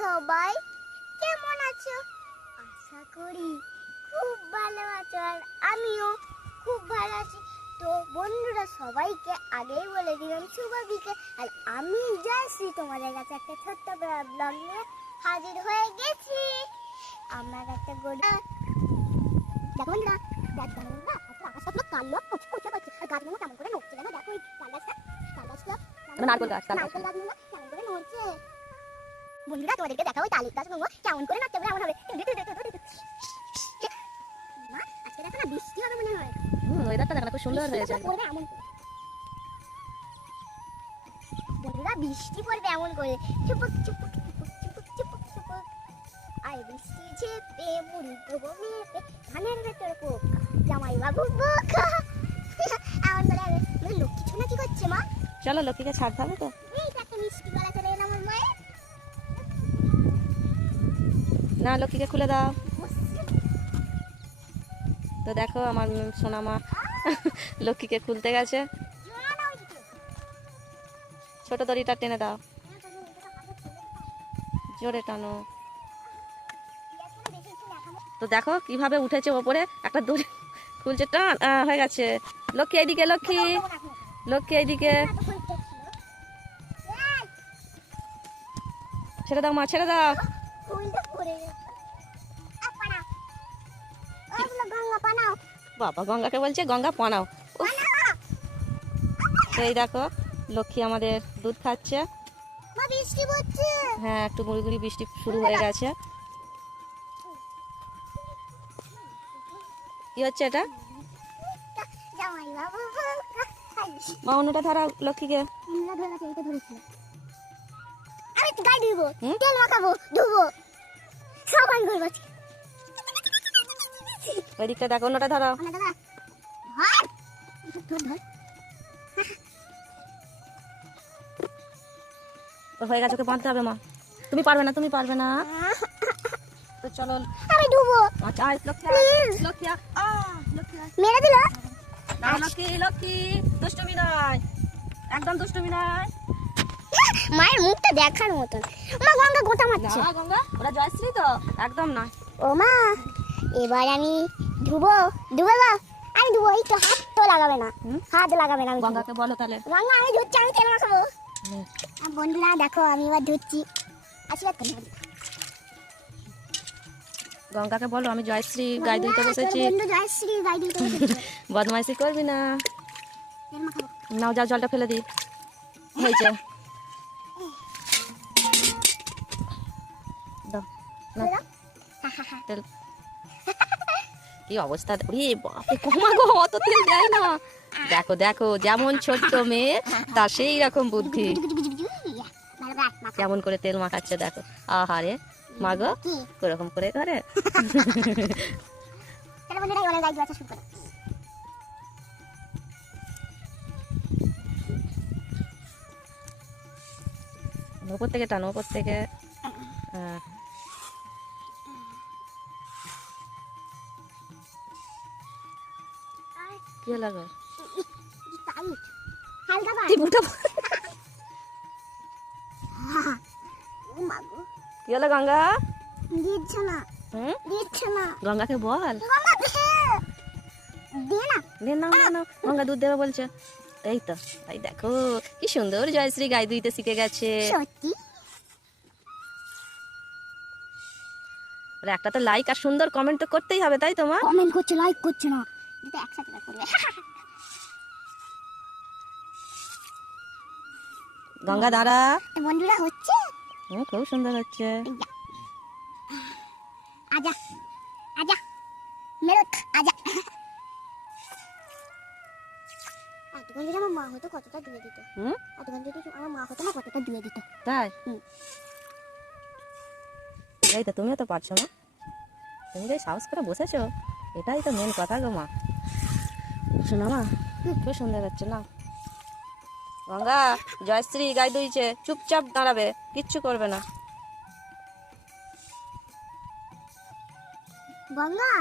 সবাই কেমন আছো? আশা করি খুব ভালো আছো, আর আমিও খুব ভালো আছি। তো বন্ধুরা, সবাইকে আগেই বলে দিলাম শুভ বিকেল। আর আমি জয়শ্রী তোমাদের কাছে একটা ছোট্ট ব্লগ নিয়ে হাজির হয়ে গেছি। আমার একটা দেখো বন্ধুরা, আকাশটা কালো করছে, আর গাছগুলো কেমন করে নড়ছে জানো? দেখো এই নারকেল গাছ নারকেল গাছগুলো কেমন করে নড়ছে। বন্ধুরা, তোমাদেরকে দেখাবো তালি গাছগুলো কেমন করে নাচতে পারে, এমন হবে। মা, আজকে দেখো না বৃষ্টি হবে মনে হয়। ওয়েদারটা দেখো খুব সুন্দর হয়েছে। বন্ধুরা, বৃষ্টি পড়বে এমন করে, চুপুক চুপুক চুপুক চুপুক চুপুক চুপুক। আর বৃষ্টি ঝেপে মুড়ি দেবো মেপে, ধানের ভেতরে পোকা, জামাই বাবু বোকা। এমন করে লক্ষ্মী ছোনা কি করছে মা? চলো লক্ষ্মীকে ছাড়তে হবে তো। এই একটা মিষ্টি গলা চলে এলাম আমার মায়ের। না, লক্ষ্মীকে খুলে দাও। তো দেখো আমার সোনা মা লক্ষ্মীকে খুলতে গেছে। ছোট দড়িটা টেনে দাও, জোরে টানো। তো দেখো কিভাবে উঠেছে ওপরে, একটা দড়ি খুলছে, টান, হয়ে গেছে। লক্ষ্মী এইদিকে, লক্ষ্মী লক্ষ্মী এইদিকে। ছেড়ে দাও মা, ছেড়ে দাও। বাবা গঙ্গাকে বলছে গঙ্গা পানাও। তো এই দেখো লক্ষ্মী আমাদের দুধ খাচ্ছে। হ্যাঁ, একটু গুড়ি গুড়ি বৃষ্টি শুরু হয়ে গেছে। কি হচ্ছে এটা? মা অন্যটা ধরা লক্ষ্মীকে। আমি তো গায়ে ধুবো, তেল মাখাবো, ধুবো, সাবান করবো। ওই দিকটা দেখো, অন্যটা ধরো। হয়ে গেছে, ওকে বাঁধতে হবে মা। তুমি পারবে না, তুমি পারবে না। তো চলো আমি ধুবো। আচ্ছা, লক্ষ্মী লক্ষ্মী লক্ষ্মী মেরে দিল। না, লক্ষ্মী লক্ষ্মী দুষ্টুমি নয়, একদম দুষ্টুমি নয়। মায়ের মুখটা দেখার মতন। মা গঙ্গা গোটা মারছে। না গঙ্গা, ওরা জয়শ্রী তো, একদম নয়। ও মা, এবার আমি ধুবো। ধুবো বা আমি ধুবো, একটু হাত তো লাগাবে না, হাত লাগাবে না। গঙ্গাকে বলো তাহলে। গঙ্গা, আমি ধুচ্ছি, আমি তেল মাখাবো। বন্ধুরা দেখো, আমি এবার ধুচ্ছি। আশীর্বাদ করি। গঙ্গাকে বলো আমি জয়শ্রী গায়ে ধুইতে বসেছি। জয়শ্রী গায়ে ধুইতে বসেছি। বদমাইশি করবি না। তেল মাখাবো। নাও, যাও জলটা ফেলে দি। হয়েছে, দাও না তেল। কি অবস্থা, ওরে বাপরে, কমা গো, অত তেল দেয় না। দেখো দেখো, যেমন ছোট্ট মেয়ে তার সেই রকম বুদ্ধি। কেমন করে তেল মাখাচ্ছে দেখো। আহারে মা গো, ওরকম করে করে। উপর থেকে টানো, উপর থেকে। কি লাগো? কি হলো গঙ্গা? দিচ্ছে না, দিচ্ছে না। গঙ্গাকে বল। দে না। দে, নাও নাও নাও, গঙ্গা দুধ দেবে বলছে। এই তো, তাই দেখো কি সুন্দর জয়শ্রী গায়ে ধুইতে শিখে গেছে। সত্যি? একটা তো লাইক আর সুন্দর কমেন্ট তো করতেই হবে, তাই তো মা? কমেন্ট করছে, লাইক করছে না। এটা একসাথে করবে। গঙ্গা দাঁড়া। বন্ধুরা হচ্ছে, খুব সুন্দর হচ্ছে। আজা আজা মেরুক আজা। এতক্ষণ যদি আমার মা হতো কতটা দিয়ে দিত। এতক্ষণ যদি আমার মা হতো না কতটা দিয়ে দিত। তাই? এই তো, তুমিও তো পারছো না। তুমি যে সাহস করে বসেছো, এটাই তো মেন কথা গো মা। শোনো মা, খুব সুন্দর হচ্ছে না। গঙ্গা জয়শ্রী গায়ে ধুইছে, চুপচাপ দাঁড়াবে, কিচ্ছু করবে না। গঙ্গা,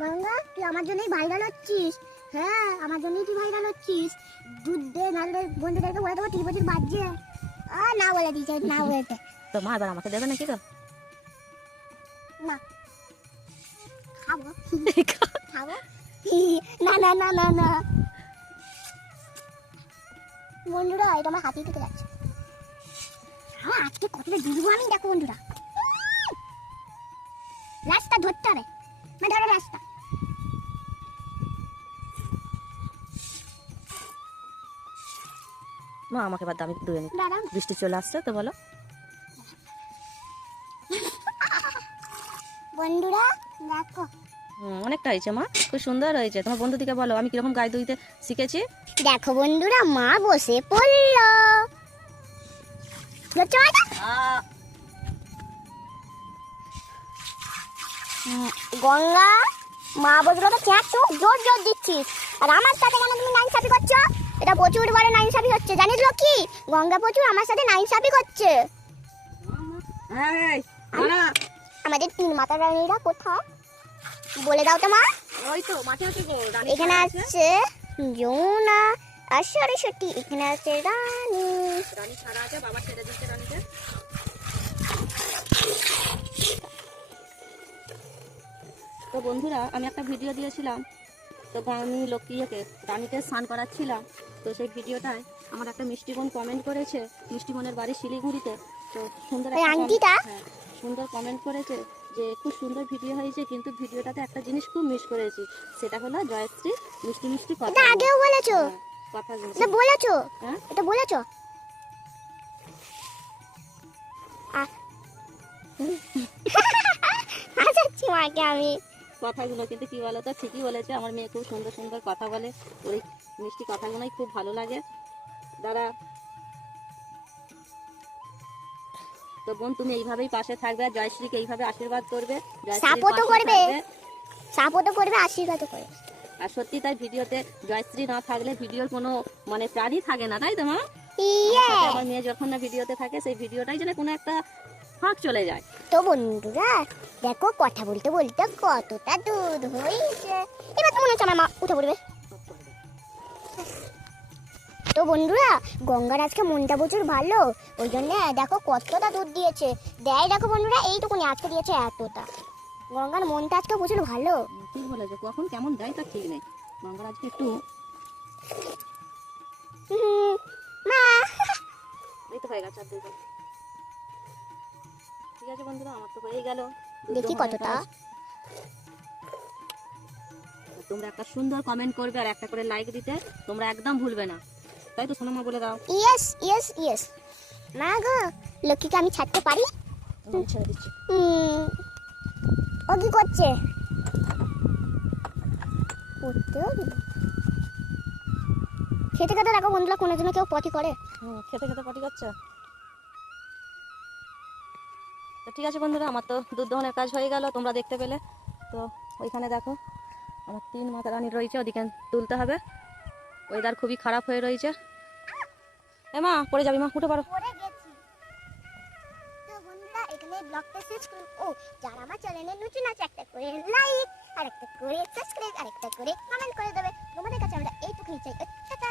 গঙ্গা, তুই আমার জন্যই ভাইরাল হচ্ছিস। হ্যাঁ, আমার জন্যই তুই ভাইরাল হচ্ছিস। দুধ দে, নাহলে বন্ধুদেরকে বলে দেবো 30 বছর বাজছে। না বলে দিয়েছে, না বলেছে। তো মা এবার আমাকে দেবে নাকি তো? না খাবো খাবো না না না না না বন্ধুরা এটা আমার হাতি থেকে যাচ্ছে আজকে কতটা ডুববো আমি দেখো বন্ধুরা রাস্তা ধরতে হবে না ধরো রাস্তা মা আমাকে বাদ দাও, আমি ধুয়ে নিই। দাঁড়া বৃষ্টি চলে আসছে তো বলো। বন্ধুরা দেখো অনেকটা হয়েছে মা, খুব সুন্দর হয়েছে। তোমার বন্ধুদিকে বলো আমি কিরকম গায়ে ধুইতে শিখেছি। দেখো বন্ধুরা মা বসে পড়লো ধরছো মাটা? গঙ্গা মা বললো তো চ্যাট তো জোর জোর দিচ্ছিস আর আমার সাথে কেন তুমি নাইনসাফি করছো? এটা প্রচুর বড় নাইনসাফি হচ্ছে জানিস কি গঙ্গা প্রচুর আমার সাথে নাইনসাফি করছে। আমাদের তিন মাতা রানীরা কোথায় বলে দাও তো মা। ওই তো মাঠে আছে গো, এখানে আছে যমুনা আর সরস্বতী, এখানে আছে রানী। রানী ছাড়া আছে, বাবা ছেড়ে দিচ্ছে রানীকে। তো বন্ধুরা আমি একটা ভিডিও দিয়েছিলাম, তো আমি লক্ষ্মীকে রানীকে স্নান করাচ্ছিলাম। তো সেই ভিডিওটায় আমার একটা মিষ্টি বোন কমেন্ট করেছে, মিষ্টি বোনের বাড়ি শিলিগুড়িতে। তো সুন্দর ওই আন্টিটা? হ্যাঁ, সুন্দর কমেন্ট করেছে যে খুব সুন্দর ভিডিও হয়েছে, কিন্তু ভিডিওটাতে একটা জিনিস খুব মিস করেছি, সেটা হলো জয়শ্রী মিষ্টি মিষ্টি কথা। এটা আগেও বলেছো, কথা এটা বলেছো, হ্যাঁ এটা বলেছো। আচ্ছা মাকে আমি কথাগুলো কিন্তু কি বলো তো, ঠিকই বলেছে, আমার মেয়ে খুব সুন্দর সুন্দর কথা বলে, ওই মিষ্টি কথাগুলোই খুব ভালো লাগে দাদা। তো বোন তুমি এইভাবেই পাশে থাকবে, আর জয়শ্রীকে এইভাবে আশীর্বাদ করবে, সাপোর্টও করবে, সাপোর্টও করবে, আশীর্বাদও করবে। আর সত্যি তাই, ভিডিওতে জয়শ্রী না থাকলে ভিডিওর কোনো মানে প্রাণই থাকে না, তাই তো মা? আমার মেয়ে যখন না ভিডিওতে থাকে, সেই ভিডিওটাই যেন কোনো একটা ফাঁক চলে যায়। তো বন্ধুরা দেখো কথা বলতে বলতে কতটা দুধ হয়েছে, এবার তো মনে হচ্ছে আমার মা উঠে পড়বে। তো বন্ধুরা গঙ্গার আজকে মনটা প্রচুর ভালো, ওই জন্য দেখো কতটা দুধ দিয়েছে। দেয় দেখো বন্ধুরা এইটুকুনি, আজকে দিয়েছে এতটা। গঙ্গার মনটা আজকে প্রচুর ভালো। ঠিক বলেছে, কখন কেমন দেয় তার ঠিক নেই। গঙ্গার আজকে একটু মা এই তো হয়ে গেছে, আর দুটো। ঠিক আছে বন্ধুরা, আমার তো হয়ে গেল। দেখি কতটা। তোমরা একটা সুন্দর কমেন্ট করবে আর একটা করে লাইক দিতে তোমরা একদম ভুলবে না, তাই তো সোনামা? বলে দাও। Yes yes yes. মা গো লক্ষ্মীকে আমি ছাড়তে পারি? ছেড়ে দিচ্ছি। ও কি করছে? পড়তে হবে। খেতে খেতে দেখো বন্ধুরা কোনো জন্য কেউ পটি করে। খেতে খেতে পটি করছে। তো ঠিক আছে বন্ধুরা, আমার তো দুধ দহনের কাজ হয়ে গেল, তোমরা দেখতে পেলে। তো ওইখানে দেখো আমার তিন মাতা রানী রয়েছে, ওদিকে তুলতে হবে। ওয়েদার খুবই খারাপ হয়ে রয়েছে। এ মা পড়ে যাবি, মা উঠে পারো। পড়ে গেছি। তো বন্ধুরা এখানে ব্লগটা শেষ করুন। ও যারা আমার চ্যানেলে নতুন আছে একটা করে লাইক আর একটা করে সাবস্ক্রাইব আর একটা করে কমেন্ট করে দেবে। তোমাদের কাছে আমরা এইটুকুই চাই। টাটা।